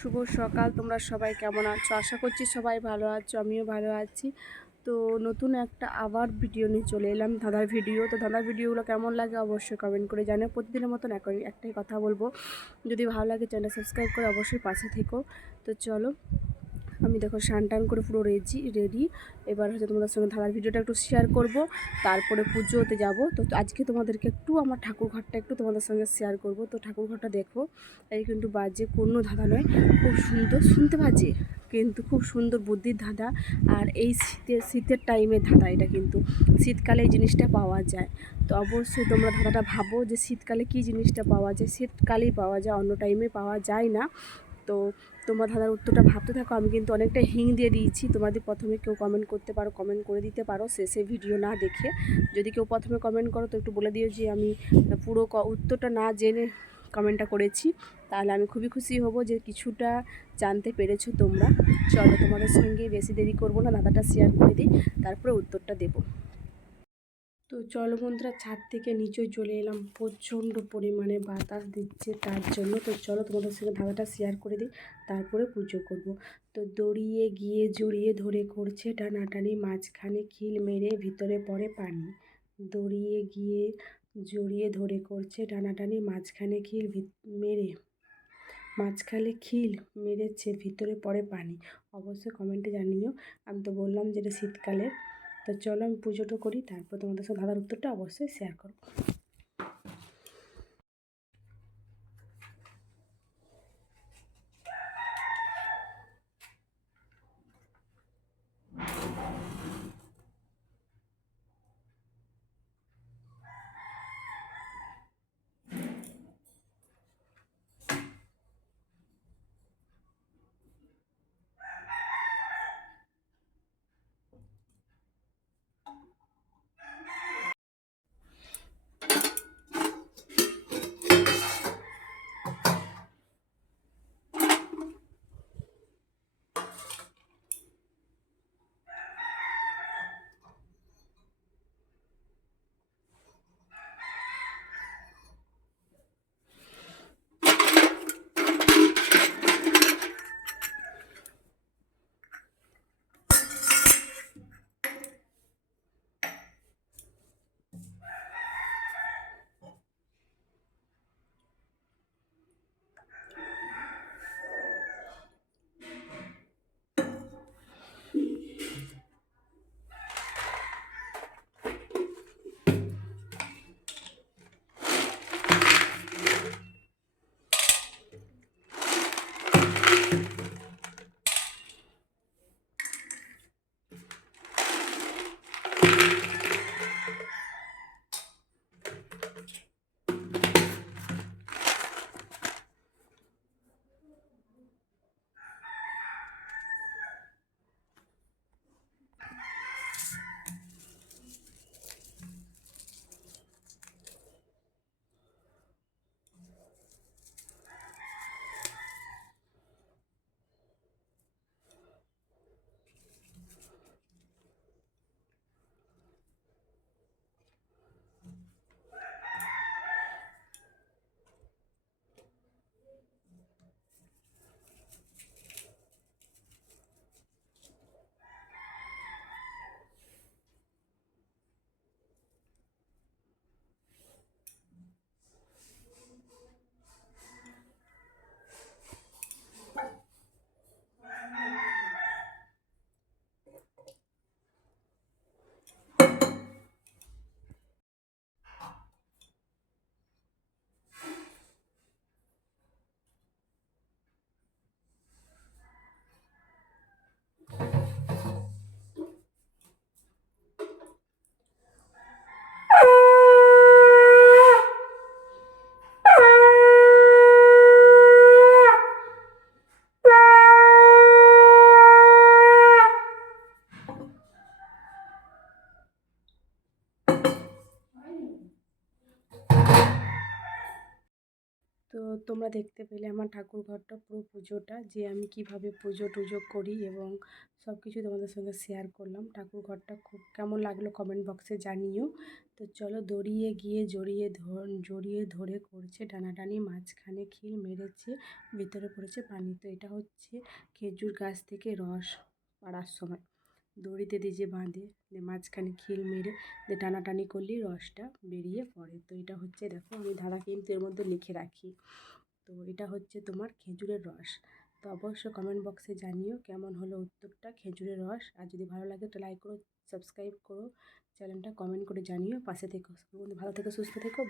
শুভ সকাল। তোমরা সবাই কেমন আছো? আশা করছি সবাই ভালো আছো, আমিও ভালো আছি। তো নতুন একটা আবার ভিডিও নিয়ে চলে এলাম ধাঁধার ভিডিও তো দাদার ভিডিওগুলো কেমন লাগে অবশ্যই কমেন্ট করে জানে প্রতিদিনের মতন এক একটাই কথা বলব। যদি ভালো লাগে চ্যানেল সাবস্ক্রাইব করে অবশ্যই পাশে থেকো। তো চলো আমি দেখো স্নান টান করে পুরো রেজি রেডি এবার হচ্ছে তোমাদের সঙ্গে ধারার ভিডিওটা একটু শেয়ার করব। তারপরে পুজোতে যাব। তো আজকে তোমাদেরকে একটু আমার ঠাকুর ঘরটা একটু তোমাদের সঙ্গে শেয়ার করব। তো ঠাকুর ঘরটা দেখো, এই কিন্তু বাজে, কোনো ধাঁধা নয়। খুব সুন্দর, শুনতে বাজে, কিন্তু খুব সুন্দর বুদ্ধির ধাঁধা। আর এই শীতের শীতের টাইমে ধাঁধা এটা কিন্তু। শীতকালে এই জিনিসটা পাওয়া যায়। তো অবশ্যই তোমরা ধাঁধাটা ভাবো যে শীতকালে কী জিনিসটা পাওয়া যায়? শীতকালেই পাওয়া যায়, অন্য টাইমে পাওয়া যায় না। তো তোমরা ধাঁধার উত্তরটা ভাবতে থাকো। আমি কিন্তু অনেকটা হিং দিয়ে দিয়েছি। তোমাদের প্রথমে কেউ কমেন্ট করতে পারো কমেন্ট করে দিতে পারো। শেষে ভিডিও না দেখে যদি কেউ প্রথমে কমেন্ট করো, তো একটু বলে দিও যে আমি পুরো উত্তরটা না জেনে কমেন্টটা করেছি। তাহলে আমি খুবই খুশি হব যে কিছুটা জানতে পেরেছ তোমরা। চলো তোমাদের সঙ্গে বেশি দেরি করব না, দাদাটা শেয়ার করে দিই, তারপরে উত্তরটা দেবো। তো চলো বন্ধুরা, ছাদ থেকে নিচে চলে এলাম। প্রচণ্ড পরিমাণে বাতাস দিচ্ছে তার জন্য। তো চলো তোমাদের সঙ্গে ধাঁধাটা শেয়ার করে দিই, তারপরে পুজো করব। তো দড়িয়ে গিয়ে জড়িয়ে ধরে করছে টানাটানি, মাঝখানে খিল মেরে ভিতরে পড়ে পানি। দড়িয়ে গিয়ে জড়িয়ে ধরে করছে টানাটানি, মাঝখানে খিল মেরে। মাঝখানে খিল মেরেছে, ভিতরে পড়ে পানি। অবশ্যই কমেন্টে জানিও। আমি তো বললাম যে এটা শীতকালের। তো চলো আমি পুজোটা করি তারপর তোমাদের সাথে ধাঁধার উত্তরটা অবশ্যই শেয়ার করব। তোমরা দেখতে পেলে আমার ঠাকুর ঘরটা পুরো পুজোটা, যে আমি কীভাবে পুজো টুজো করি এবং সব কিছু তোমাদের সঙ্গে শেয়ার করলাম। ঠাকুর ঘরটা খুব কেমন লাগল কমেন্ট বক্সে জানিও। তো চলো দড়িয়ে গিয়ে জড়িয়ে জড়িয়ে ধরে করছে, টানাটানি মাঝখানে খিল মেরেছে, ভিতরে পড়েছে পানি। তো এটা হচ্ছে খেজুর গাছ থেকে রস পাড়ার সময়। দড়িতে দিয়ে যে বাঁধে, দিয়ে মাঝখানে খিল মেরে দিয়ে টানাটানি করলেই রসটা বেরিয়ে পড়ে। তো এটা হচ্ছে দেখো, আমি ধাঁধা কিন্তু এর মধ্যে লিখে রাখি। তো এটা হচ্ছে তোমার খেজুরের রস। তো অবশ্যই কমেন্ট বক্সে জানিও কেমন হলো উত্তরটা খেজুরের রস। আর যদি ভালো লাগে তো লাইক করো সাবস্ক্রাইব করো চ্যানেলটা কমেন্ট করে জানিও। পাশে থেকো ভালো থেকো, সুস্থ থেকো।